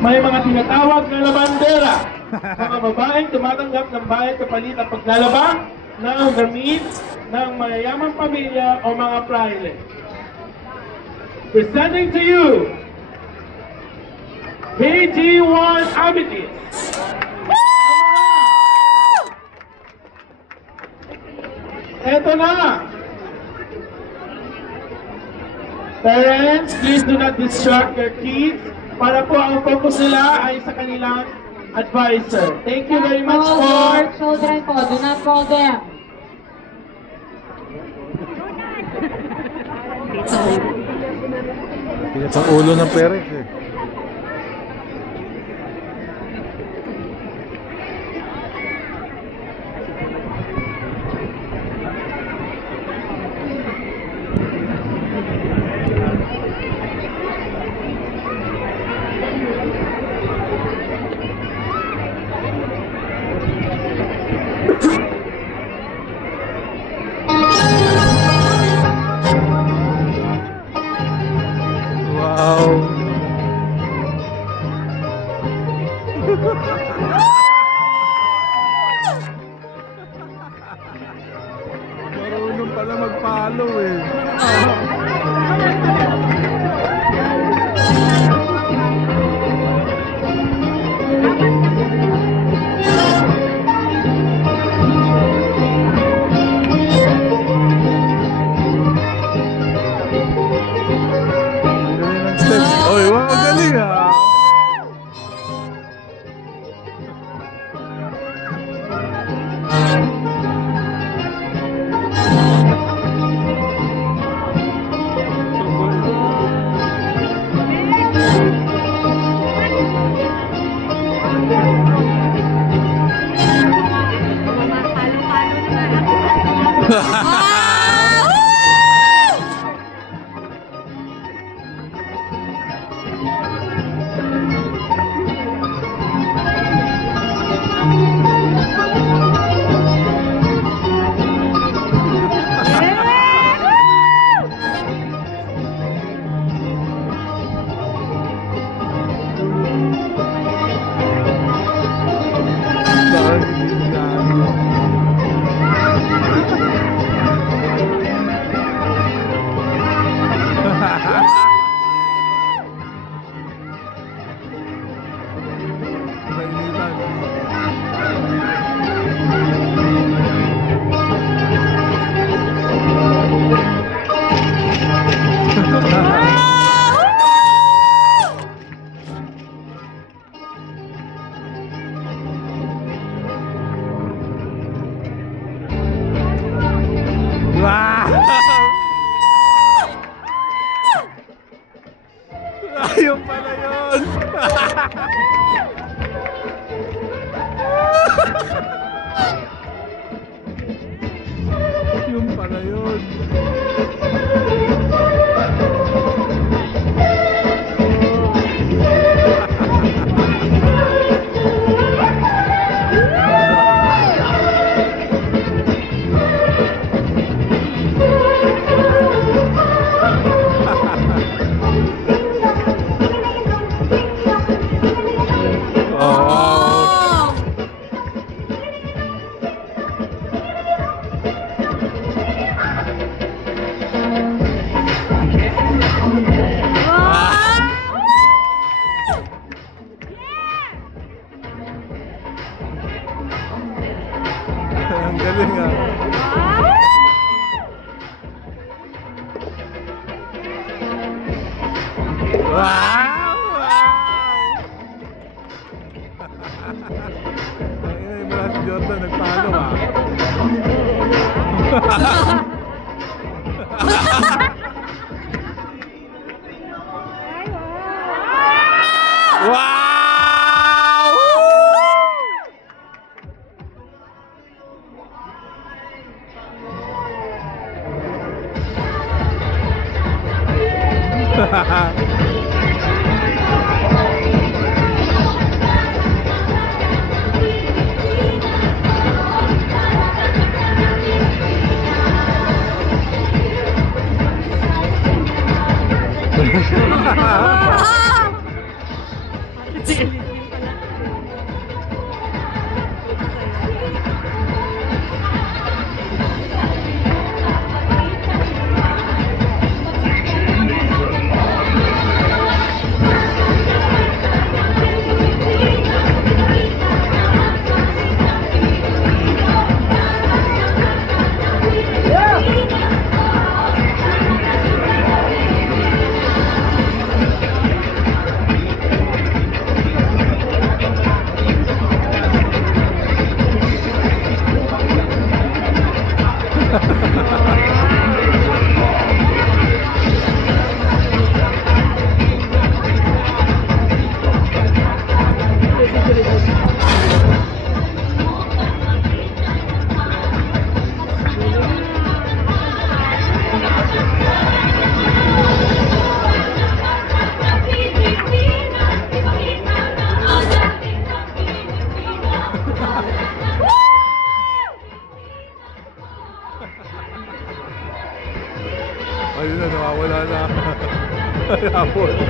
May mga tinatawag na labandera. Mga babaeng tumatanggap ng bayad kapalit ang paglalaba ng damit ng mayayamang pamilya o mga praile. Presenting to you, BG1 Amethyst. Eto na! Parents, please do not distract your kids para po ang focus nila ay sa kanilang advisor. Thank you very much Call for... your children po. Do not call them. Tigas ang ulo ng parents eh. Wow. Marunong pala mag-follow eh. Galing ng steps. Oy, wow, galing ah. Wow! Ayun pala yun! Yun pala yun! Oh! Ang galing ah. Wow! Wow! Ang ina yung mga si Jordan nagpalo ah. Wow! Ayun na, nawawala na. Ay, hapon.